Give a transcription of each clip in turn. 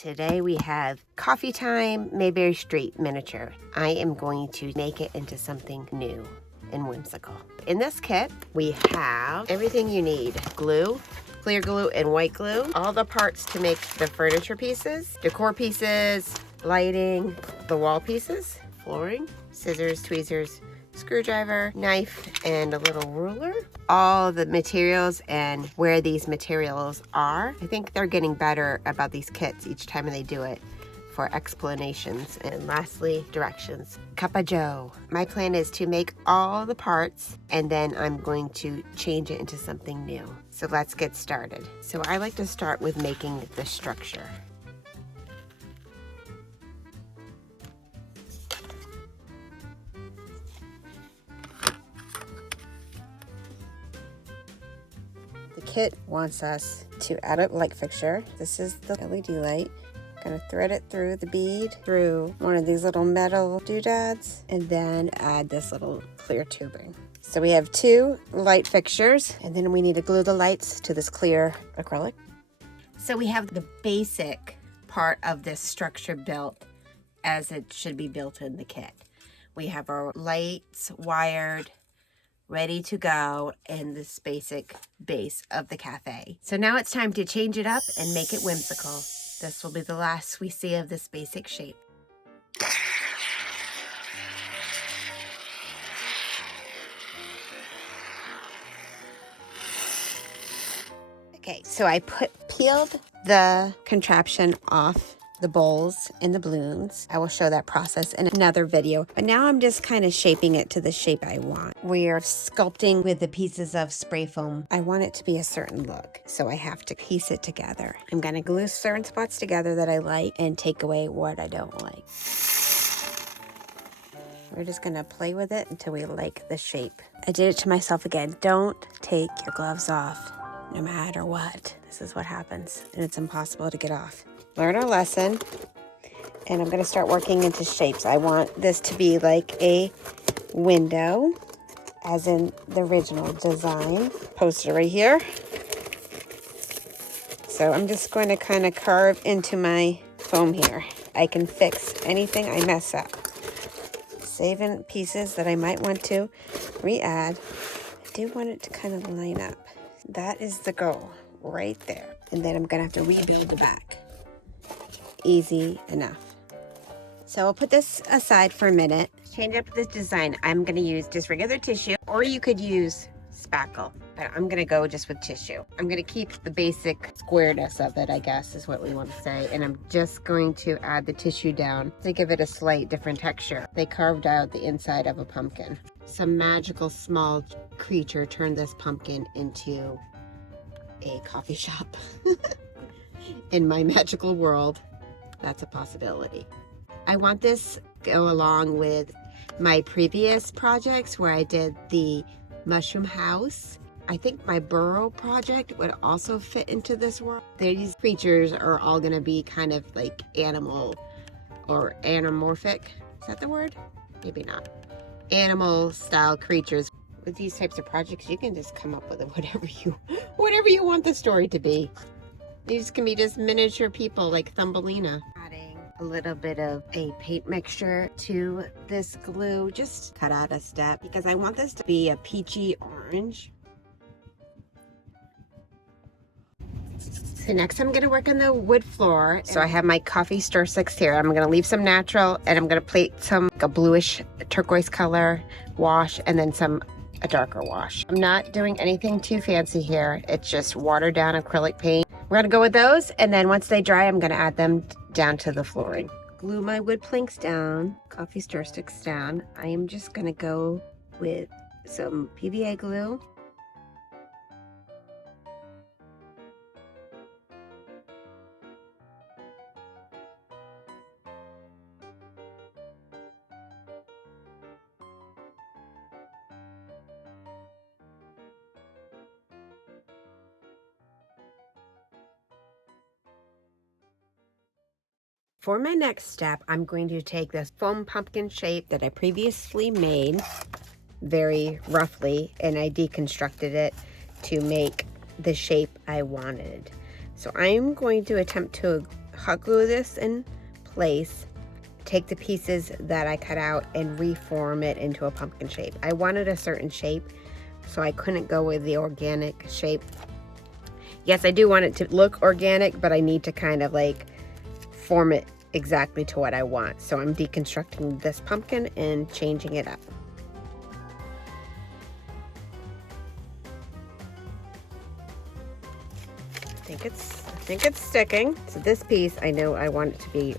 Today we have Coffee Time Mayberry Street miniature. I am going to make it into something new and whimsical. In this kit, we have everything you need. Glue, clear glue and white glue, all the parts to make the furniture pieces, decor pieces, lighting, the wall pieces, flooring, scissors, tweezers, screwdriver, knife, and a little ruler. All the materials and where these materials are. I think they're getting better about these kits each time they do it for explanations. And lastly, directions. Cuppa Joe. My plan is to make all the parts and then I'm going to change it into something new. So let's get started. So I like to start with making the structure. The kit wants us to add a light fixture. This is the LED light. Gonna thread it through the bead, through one of these little metal doodads, and then add this little clear tubing. So we have two light fixtures, and then we need to glue the lights to this clear acrylic. So we have the basic part of this structure built as it should be built in the kit. We have our lights wired, ready to go in this basic base of the cafe. So now it's time to change it up and make it whimsical. This will be the last we see of this basic shape. Okay, so I peeled the contraption off the bowls and the balloons. I will show that process in another video, but now I'm just kind of shaping it to the shape I want. We are sculpting with the pieces of spray foam. I want it to be a certain look, so I have to piece it together. I'm gonna glue certain spots together that I like and take away what I don't like. We're just gonna play with it until we like the shape. I did it to myself again. Don't take your gloves off, no matter what. This is what happens, and it's impossible to get off. Learn our lesson, and I'm going to start working into shapes. I want this to be like a window, as in the original design. Posted right here. So I'm just going to kind of carve into my foam here. I can fix anything I mess up. Saving pieces that I might want to re-add. I do want it to kind of line up. That is the goal right there. And then I'm going to have to rebuild the back. Easy enough. So I'll put this aside for a minute. Change up this design. I'm going to use just regular tissue, or you could use spackle, but I'm going to go just with tissue. I'm going to keep the basic squareness of it, I guess is what we want to say, and I'm just going to add the tissue down to give it a slight different texture. They carved out the inside of a pumpkin. Some magical small creature turned this pumpkin into a coffee shop. In my magical world, that's a possibility. I want this to go along with my previous projects where I did the mushroom house. I think my burrow project would also fit into this world. These creatures are all going to be kind of like animal or anamorphic. Is that the word? Maybe not. Animal style creatures. With these types of projects, you can just come up with whatever you want the story to be. These can be just miniature people like Thumbelina. Adding a little bit of a paint mixture to this glue. Just cut out a step because I want this to be a peachy orange. So next I'm going to work on the wood floor. So I have my coffee stir sticks here. I'm going to leave some natural and I'm going to plate some like a bluish turquoise color wash and then a darker wash. I'm not doing anything too fancy here. It's just watered down acrylic paint. We're gonna go with those, and then once they dry, I'm gonna add them down to the flooring. Glue my wood planks down, coffee stir sticks down. I am just gonna go with some PVA glue. For my next step, I'm going to take this foam pumpkin shape that I previously made very roughly, and I deconstructed it to make the shape I wanted. So I'm going to attempt to hot glue this in place, take the pieces that I cut out and reform it into a pumpkin shape. I wanted a certain shape, so I couldn't go with the organic shape. Yes, I do want it to look organic, but I need to kind of like form it exactly to what I want. So I'm deconstructing this pumpkin and changing it up. I think it's sticking. So this piece, I know I want it to be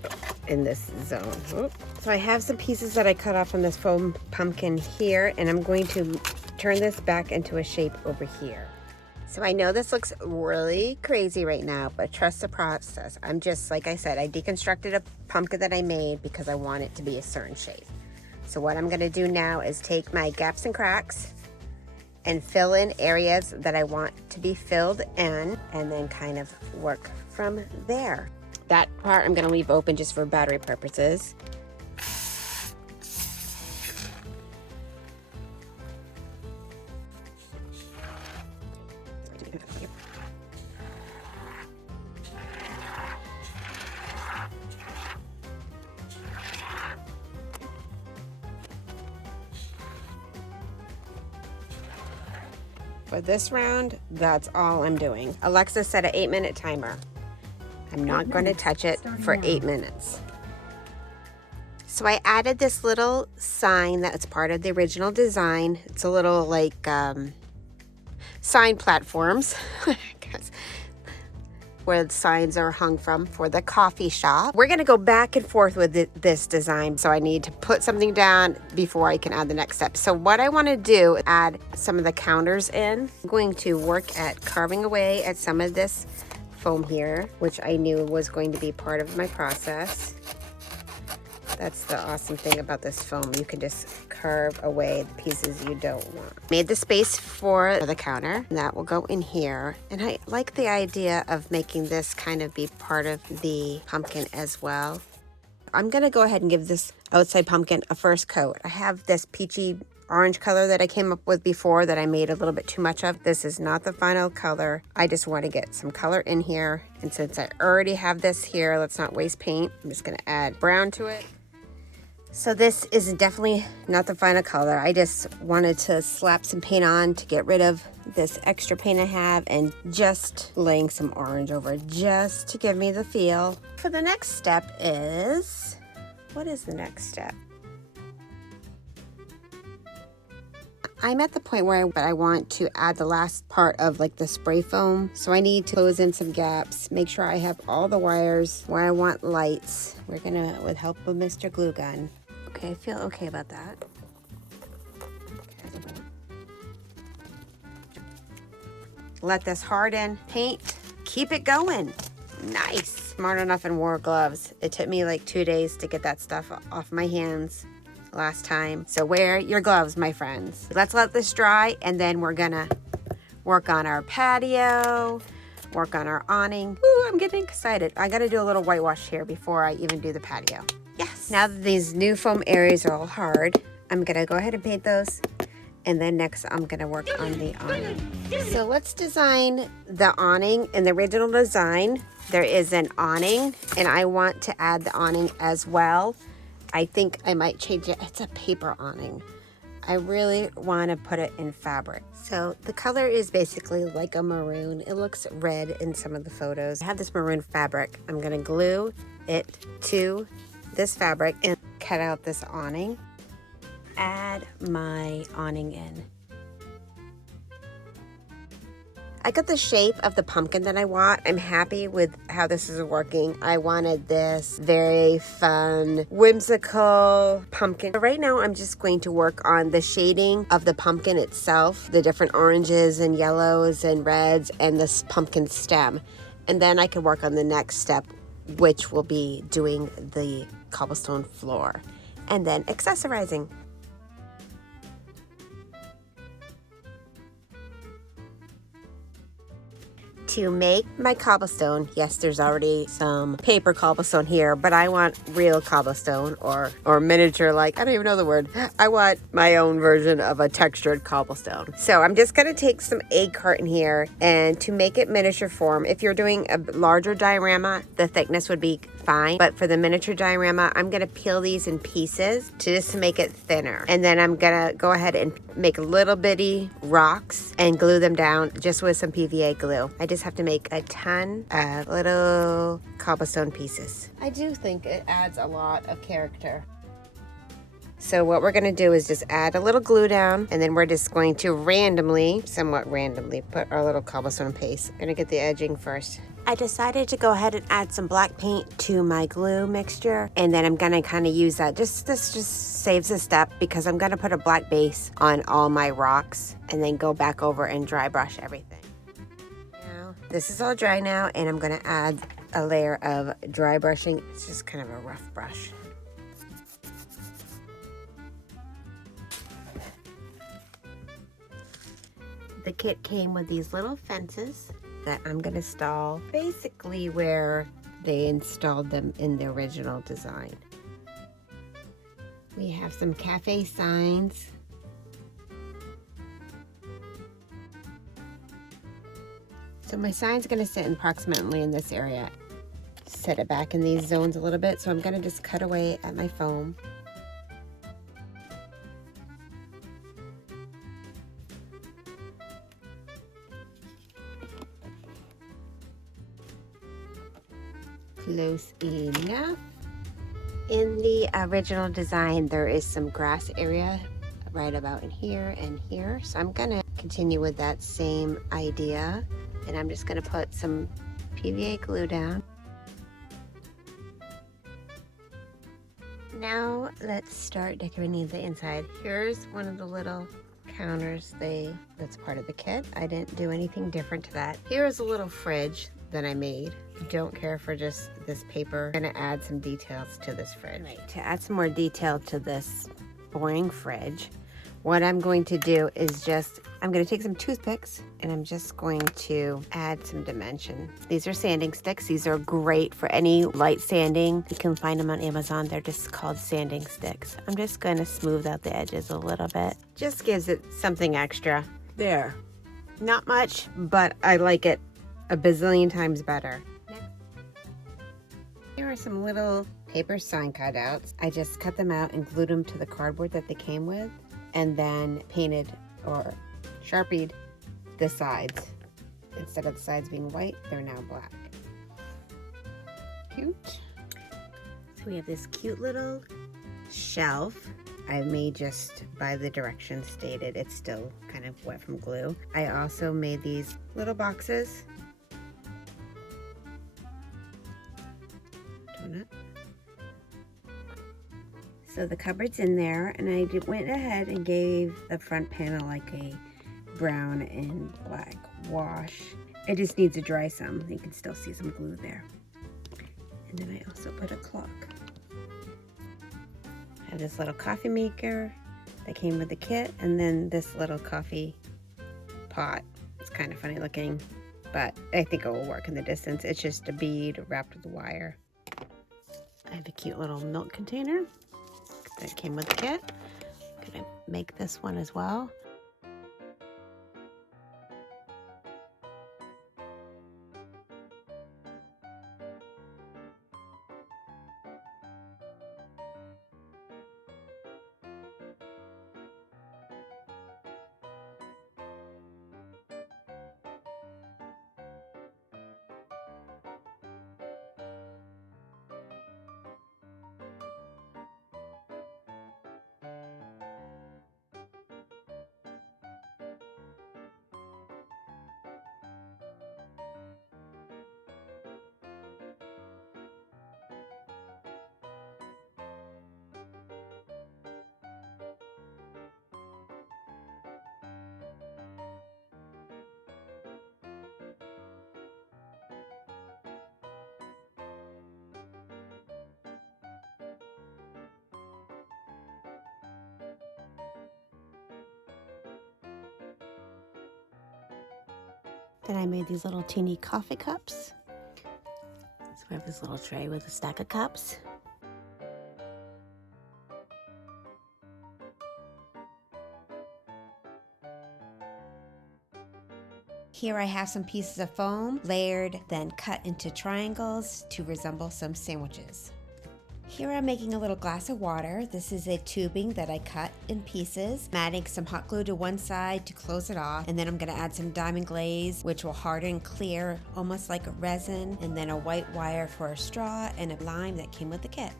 in this zone. Oop. So I have some pieces that I cut off from this foam pumpkin here, and I'm going to turn this back into a shape over here. So I know this looks really crazy right now, but trust the process. I'm just, like I said, I deconstructed a pumpkin that I made because I want it to be a certain shape. So what I'm gonna do now is take my gaps and cracks and fill in areas that I want to be filled in, and then kind of work from there. That part I'm gonna leave open just for battery purposes. For this round, that's all I'm doing. Alexa set an 8-minute timer. I'm not going to touch it for 8 minutes. So I added this little sign that's part of the original design. It's a little like sign platforms, I guess, where the signs are hung from for the coffee shop. We're gonna go back and forth with this design, so I need to put something down before I can add the next step. So what I wanna do is add some of the counters in. I'm going to work at carving away at some of this foam here, which I knew was going to be part of my process. That's the awesome thing about this foam. You can just carve away the pieces you don't want. Made the space for the counter. That will go in here. And I like the idea of making this kind of be part of the pumpkin as well. I'm gonna go ahead and give this outside pumpkin a first coat. I have this peachy orange color that I came up with before that I made a little bit too much of. This is not the final color. I just want to get some color in here. And since I already have this here, let's not waste paint. I'm just gonna add brown to it. So this is definitely not the final color. I just wanted to slap some paint on to get rid of this extra paint I have, and just laying some orange over just to give me the feel. For the next step is, what is the next step? I'm at the point where I want to add the last part of like the spray foam. So I need to close in some gaps, make sure I have all the wires where I want lights. We're gonna, with help of Mr. Glue Gun. Okay, I feel okay about that. Okay. Let this harden, paint, keep it going. Nice. Smart enough and wore gloves. It took me like 2 days to get that stuff off my hands last time. So wear your gloves, my friends. Let's let this dry, and then we're gonna work on our patio, work on our awning. Ooh, I'm getting excited. I gotta do a little whitewash here before I even do the patio. Yes. Now that these new foam areas are all hard, I'm gonna go ahead and paint those. And then next I'm gonna work on the awning. So let's design the awning. In the original design, there is an awning, and I want to add the awning as well. I think I might change it. It's a paper awning. I really want to put it in fabric. So the color is basically like a maroon. It looks red in some of the photos. I have this maroon fabric. I'm gonna glue it to this fabric and cut out this awning. Add my awning in. I got the shape of the pumpkin that I want. I'm happy with how this is working. I wanted this very fun, whimsical pumpkin. Right now, I'm just going to work on the shading of the pumpkin itself, the different oranges and yellows and reds, and this pumpkin stem. And then I can work on the next step, which will be doing the cobblestone floor and then accessorizing. to make my cobblestone. Yes, there's already some paper cobblestone here, but I want real cobblestone or miniature, like, I don't even know the word. I want my own version of a textured cobblestone. So I'm just gonna take some egg carton here, and to make it miniature form, if you're doing a larger diorama, the thickness would be fine, but for the miniature diorama, I'm gonna peel these in pieces to make it thinner. And then I'm gonna go ahead and make little bitty rocks and glue them down just with some PVA glue. I just have to make a ton of little cobblestone pieces. I do think it adds a lot of character. So what we're gonna do is just add a little glue down, and then we're just going to somewhat randomly, put our little cobblestone paste. I'm gonna get the edging first. I decided to go ahead and add some black paint to my glue mixture, and then I'm gonna kind of use that. This just saves a step because I'm gonna put a black base on all my rocks and then go back over and dry brush everything. Now, this is all dry now, and I'm gonna add a layer of dry brushing. It's just kind of a rough brush. The kit came with these little fences that I'm gonna install basically where they installed them in the original design. We have some cafe signs. So my sign's gonna sit approximately in this area. Set it back in these zones a little bit, so I'm gonna just cut away at my foam. Close enough. In the original design, there is some grass area right about in here and here. So I'm gonna continue with that same idea, and I'm just gonna put some PVA glue down. Now let's start decorating the inside. Here's one of the little counters that's part of the kit. I didn't do anything different to that. Here's a little fridge that I made. Don't care for just this paper. I'm gonna add some details to this fridge. Right, to add some more detail to this boring fridge, what I'm going to do is I'm gonna take some toothpicks and I'm just going to add some dimension. These are sanding sticks. These are great for any light sanding. You can find them on Amazon. They're just called sanding sticks. I'm just gonna smooth out the edges a little bit. Just gives it something extra. There. Not much, but I like it a bazillion times better. Here are some little paper sign cutouts. I just cut them out and glued them to the cardboard that they came with, and then painted or Sharpied the sides. Instead of the sides being white, they're now black. Cute. So we have this cute little shelf I made just by the directions stated. It's still kind of wet from glue. I also made these little boxes. So the cupboard's in there, and I went ahead and gave the front panel like a brown and black wash. It just needs to dry some. You can still see some glue there. And then I also put a clock. I have this little coffee maker that came with the kit, and then this little coffee pot. It's kind of funny looking, but I think it will work in the distance. It's just a bead wrapped with wire. I have a cute little milk container that came with the kit. I'm gonna make this one as well. Then I made these little teeny coffee cups. So we have this little tray with a stack of cups. Here I have some pieces of foam layered, then cut into triangles to resemble some sandwiches. Here I'm making a little glass of water. This is a tubing that I cut in pieces. I'm adding some hot glue to one side to close it off, and then I'm gonna add some diamond glaze, which will harden clear, almost like a resin, and then a white wire for a straw and a lime that came with the kit.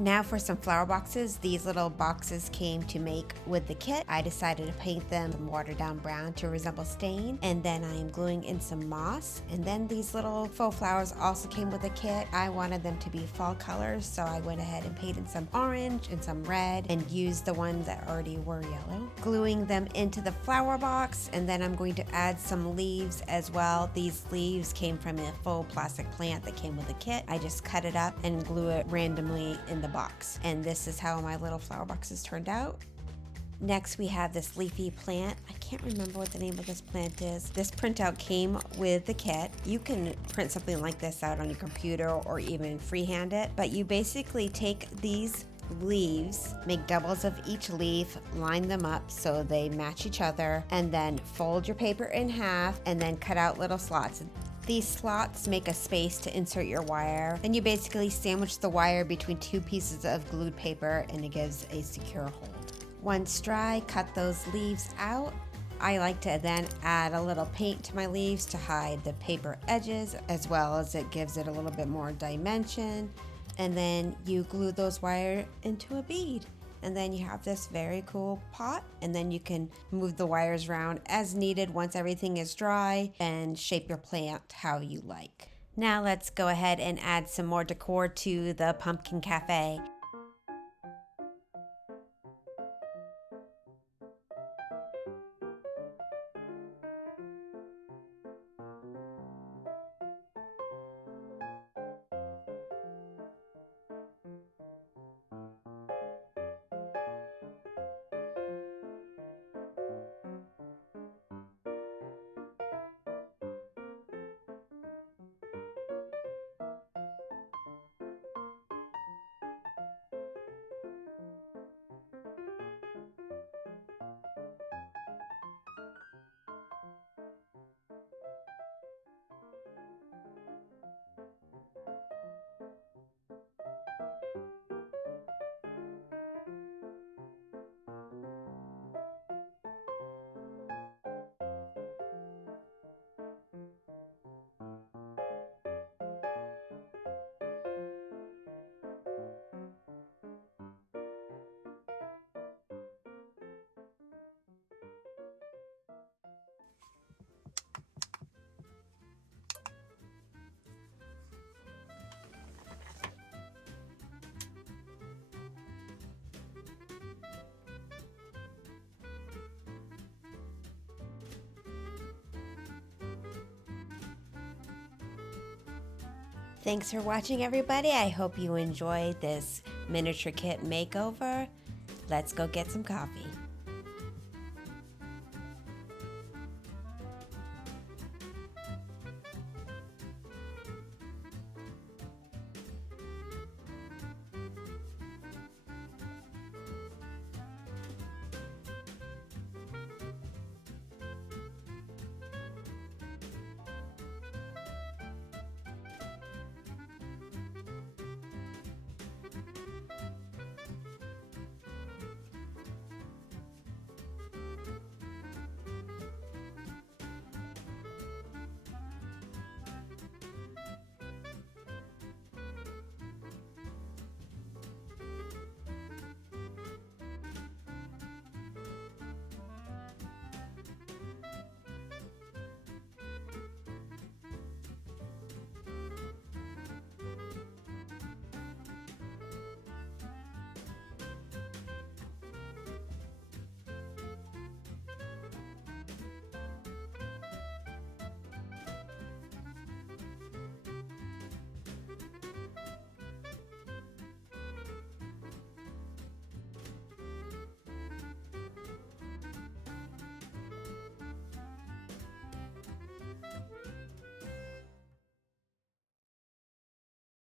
Now for some flower boxes. These little boxes came to make with the kit. I decided to paint them watered down brown to resemble stain, and then I am gluing in some moss. And then these little faux flowers also came with the kit. I wanted them to be fall colors, so I went ahead and painted some orange and some red and used the ones that already were yellow. Gluing them into the flower box, and then I'm going to add some leaves as well. These leaves came from a faux plastic plant that came with the kit. I just cut it up and glue it randomly in the box, and this is how my little flower boxes turned out. Next we have this leafy plant. I can't remember what the name of this plant is. This printout came with the kit. You can print something like this out on your computer or even freehand it, but you basically take these leaves, make doubles of each leaf, line them up so they match each other, and then fold your paper in half and then cut out little slots. These slots make a space to insert your wire. Then you basically sandwich the wire between two pieces of glued paper and it gives a secure hold. Once dry, cut those leaves out. I like to then add a little paint to my leaves to hide the paper edges, as well as it gives it a little bit more dimension. And then you glue those wires into a bead. And then you have this very cool pot, and then you can move the wires around as needed once everything is dry and shape your plant how you like. Now let's go ahead and add some more decor to the pumpkin cafe. Thanks for watching, everybody. I hope you enjoyed this miniature kit makeover. Let's go get some coffee.